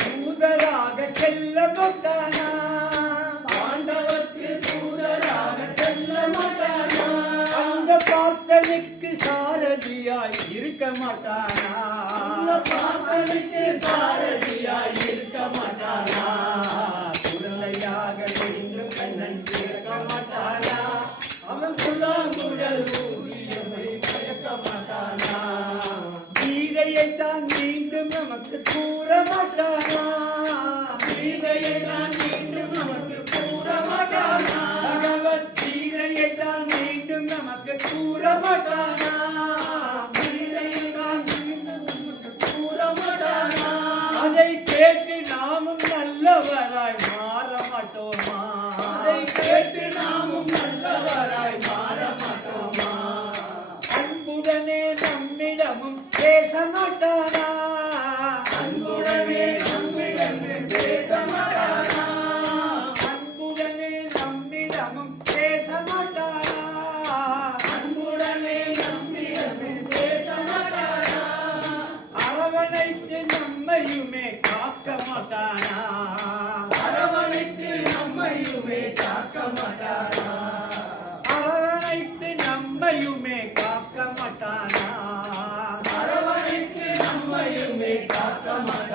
தூதராக செல்ல மாட்டானா? ஆண்டவர்க்கு தூதராக செல்ல மாட்டானா? அந்த பார்த்தனுக்கு சாரதியாய் இருக்க மாட்டானா? அந்த பார்த்தனுக்கு சாரதியாய் இருக்க மாட்டானா? குரலையாக மீண்டும் கண்ணன் இருக்க மாட்டானா? அவன் புல்லாங்குழல் ஊதியமை மயக்க மாட்டானா? கீதையைத்தான் மீண்டும் நமக்கு கூற மாட்டானா? கீதையைத்தான் மீண்டும் நமக்கு கூற மாட்டானா? பகவத் கீதையைத்தான் மீண்டும் நமக்கு கூற மாட்டானா? கீதையைத்தான் மீண்டும் நமக்கு கூற மாட்டானா? அதை கேட்டு நாமும் நல்லவராய் மாற மாட்டோமா? அதை கேட்டு நாமும் நல்லவராய் மாற மாட்டோமா? அன்புடனே நம்மிடமும் பேச மாட்டானா? அன்புடனே நம்மிடமே பேச மாட்டானா? அன்புடனே நம்மிடமும் பேச மாட்டானா? அன்புடனே நம்மிடமே பேச மாட்டானா? அரவணைத்து நம்மையுமே காக்க மாட்டானா? அரவணைத்து நம்மையுமே காக்க மாட்டானா? அரவணைத்து நம்மையுமே காக்க மாட்டானா? அரவணைத்து நம்மையுமே காக்க மாட்டானா?